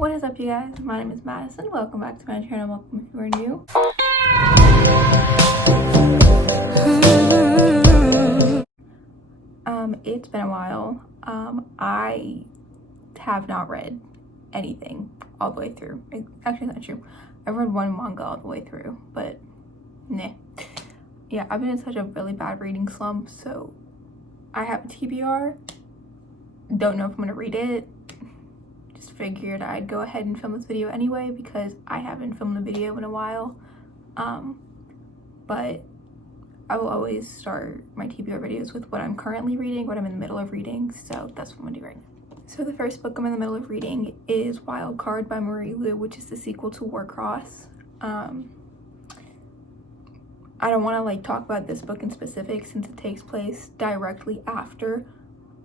What is up, you guys? My name is Madison. Welcome back to my channel. Welcome if you are new. It's been a while. I have not read anything all the way through. Actually, that's not true. I've read one manga all the way through, but nah. Yeah, I've been in such a really bad reading slump, so I have a TBR. Don't know if I'm gonna read it. Just figured I'd go ahead and film this video anyway because I haven't filmed a video in a while. But I will always start my TBR videos with what I'm currently reading, what I'm in the middle of reading, so that's what I'm gonna do right now. So the first book I'm in the middle of reading is Wild Card by Marie Lu, which is the sequel to Warcross. I don't want to talk about this book in specific since it takes place directly after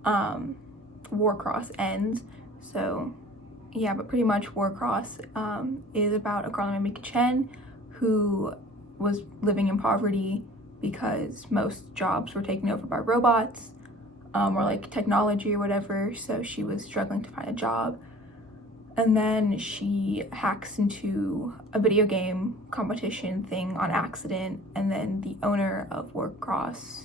Warcross ends. So yeah, but pretty much Warcross is about a girl named Mika Chen who was living in poverty because most jobs were taken over by robots or technology or whatever, so she was struggling to find a job. And then she hacks into a video game competition thing on accident, and then the owner of Warcross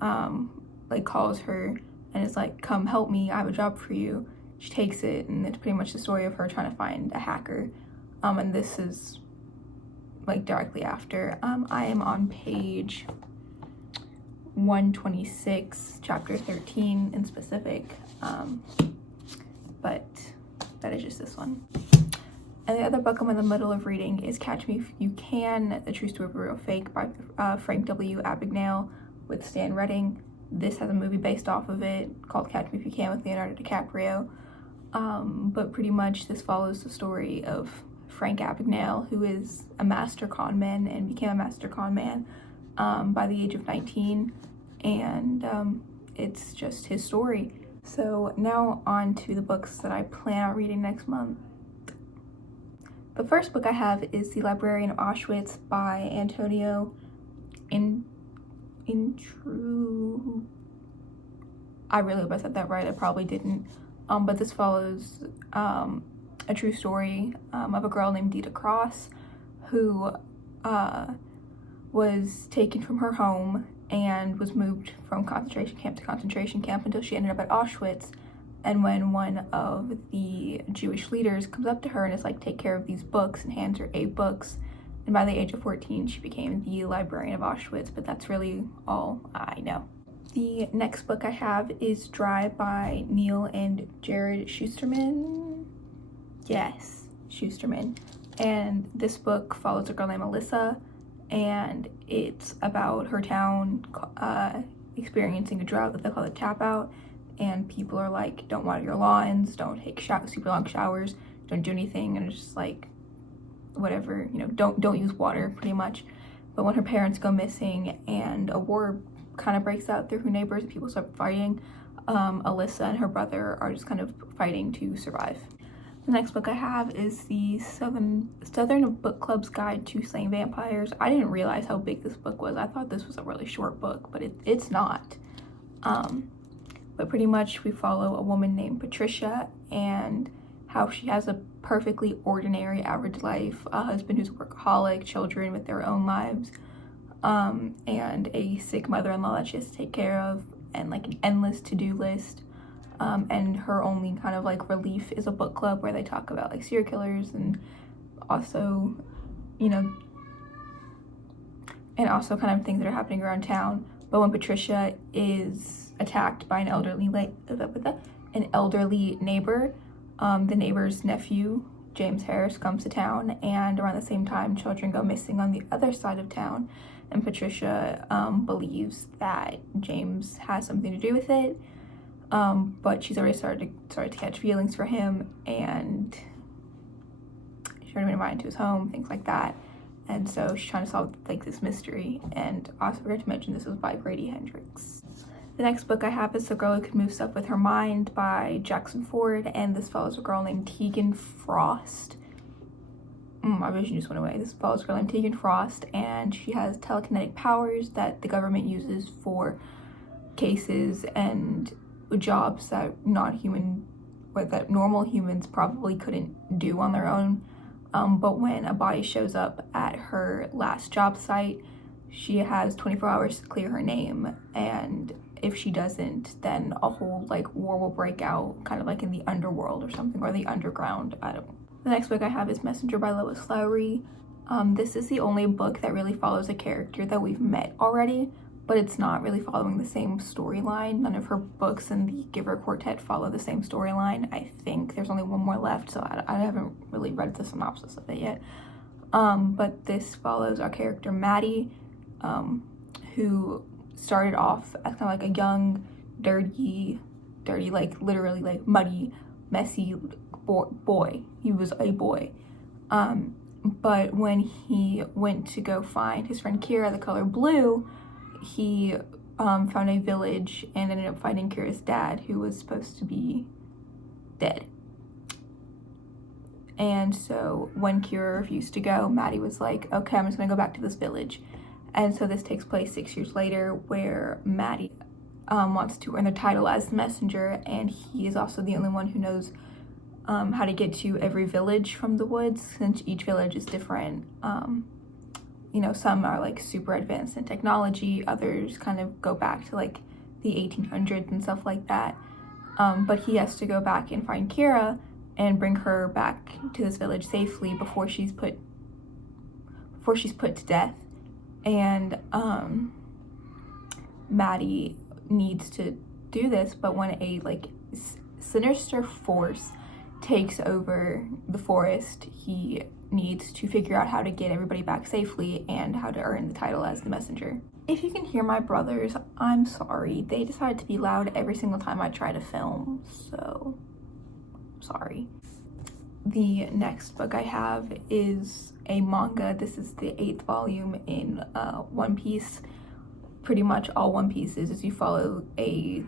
calls her and is like, come help me, I have a job for you. She takes it, and it's pretty much the story of her trying to find a hacker. And this is directly after. I am on page 126, chapter 13 in specific, but that is just this one. And the other book I'm in the middle of reading is Catch Me If You Can, The True Story of a Real Fake by Frank W. Abagnale with Stan Redding. This has a movie based off of it called Catch Me If You Can with Leonardo DiCaprio. But pretty much this follows the story of Frank Abagnale, who is a master con man and became a master con man by the age of 19. And it's just his story. So now on to the books that I plan on reading next month. The first book I have is The Librarian of Auschwitz by Antonio Intru. I really hope I said that right. I probably didn't. But this follows a true story of a girl named Dita Cross who was taken from her home and was moved from concentration camp to concentration camp until she ended up at Auschwitz. And when one of the Jewish leaders comes up to her and is like, take care of these books, and hands her 8 books, and by the age of 14 she became the Librarian of Auschwitz. But that's really all I know. The next book I have is Dry by Neil and Jared Schusterman. Yes, Schusterman. And this book follows a girl named Alyssa, and it's about her town experiencing a drought that they call a tap out, and people are like, don't water your lawns, don't take super long showers, don't do anything, and it's just whatever, don't use water pretty much. But when her parents go missing and a war kind of breaks out through her neighbors and people start fighting, Alyssa and her brother are just kind of fighting to survive. The next book I have is the Southern Book Club's Guide to Slaying Vampires. I didn't realize how big this book was. I thought this was a really short book, but it's not. But pretty much we follow a woman named Patricia and how she has a perfectly ordinary average life, a husband who's a workaholic, children with their own lives, and a sick mother-in-law that she has to take care of, and an endless to-do list. And her only kind of relief is a book club where they talk about serial killers and also, and also kind of things that are happening around town. But when Patricia is attacked by an elderly neighbor, the neighbor's nephew, James Harris, comes to town, and around the same time children go missing on the other side of town, and Patricia believes that James has something to do with it. But she's already started to catch feelings for him, and she's already been invited to his home, things like that. And so she's trying to solve this mystery. And also forgot to mention this was by Grady Hendrix. The next book I have is The Girl Who Could Move Stuff With Her Mind by Jackson Ford, and this follows a girl named Tegan Frost. My vision just went away. This follows a girl named Tegan Frost, and she has telekinetic powers that the government uses for cases and jobs that non-human that normal humans probably couldn't do on their own. But when a body shows up at her last job site, she has 24 hours to clear her name, and if she doesn't, then a whole like war will break out, kind of like in the underworld or something, or the underground. I don't know. The next book I have is Messenger by Lois Lowry. This is the only book that really follows a character that we've met already, but it's not really following the same storyline. None of her books in the Giver Quartet follow the same storyline. I think there's only one more left, so I haven't really read the synopsis of it yet. But this follows our character Maddie, who started off as kind of like a young, dirty, like literally like muddy, messy boy. He was a boy. But when he went to go find his friend Kira, the color blue, he found a village and ended up finding Kira's dad, who was supposed to be dead. And so when Kira refused to go, Maddie was like, okay, I'm just gonna go back to this village. And so this takes place 6 years later, where Maddie wants to earn the title as the messenger, and he is also the only one who knows how to get to every village from the woods, since each village is different. You know, some are like super advanced in technology, others kind of go back to like the 1800s and stuff like that. But he has to go back and find Kira and bring her back to this village safely before she's put to death. And Maddie needs to do this, but when a like sinister force takes over the forest, he needs to figure out how to get everybody back safely and how to earn the title as the messenger. If you can hear my brothers, I'm sorry. They decided to be loud every single time I try to film, so sorry. The next book I have is a manga. This is the 8th volume in One Piece. Pretty much all One Piece is you follow a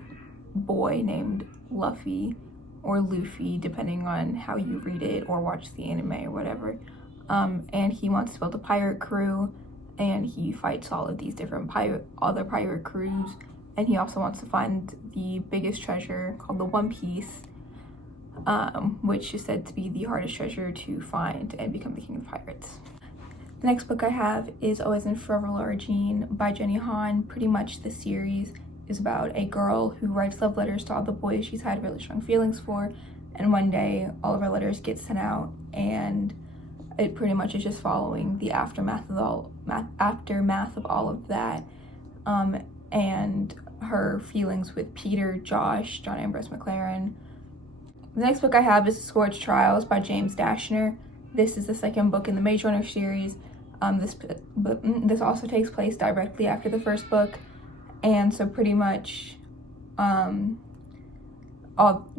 boy named Luffy, or Luffy, depending on how you read it or watch the anime or whatever. And he wants to build a pirate crew, and he fights all of these different other pirate crews. And he also wants to find the biggest treasure called the One Piece, which is said to be the hardest treasure to find and become the king of pirates. The next book I have is Always in Foreverlargine by Jenny Han. Pretty much the series is about a girl who writes love letters to all the boys she's had really strong feelings for, and one day all of her letters get sent out, and it pretty much is just following the aftermath of all of that, and her feelings with Peter, Josh, John Ambrose McLaren. The next book I have is Scorch Trials by James Dashner. This is the second book in the Maze Runner series. This also takes place directly after the first book. And so pretty much all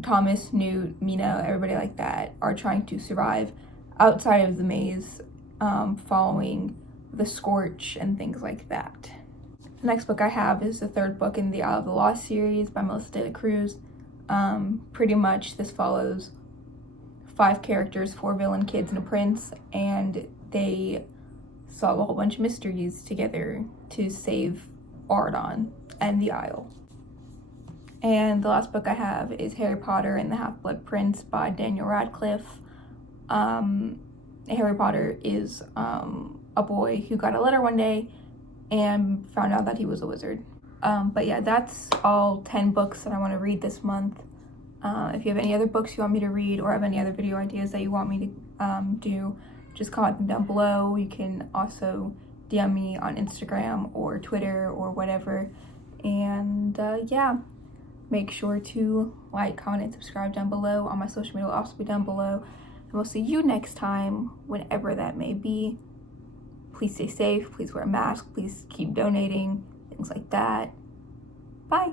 Thomas, Newt, Mina, everybody like that are trying to survive outside of the maze, following the Scorch and things like that. The next book I have is the third book in the Isle of the Lost series by Melissa De La Cruz. Pretty much this follows 5 characters, 4 villain kids and a prince, and they solve a whole bunch of mysteries together to save Ardon and the Isle. And the last book I have is Harry Potter and the Half-Blood Prince by Daniel Radcliffe. Harry Potter is a boy who got a letter one day and found out that he was a wizard. But yeah, that's all 10 books that I want to read this month. If you have any other books you want me to read or have any other video ideas that you want me to do, just comment them down below. You can also DM me on Instagram or Twitter or whatever. And yeah, make sure to like, comment, and subscribe down below. On my social media will also be down below. And we'll see you next time, whenever that may be. Please stay safe, please wear a mask, please keep donating, things like that. Bye.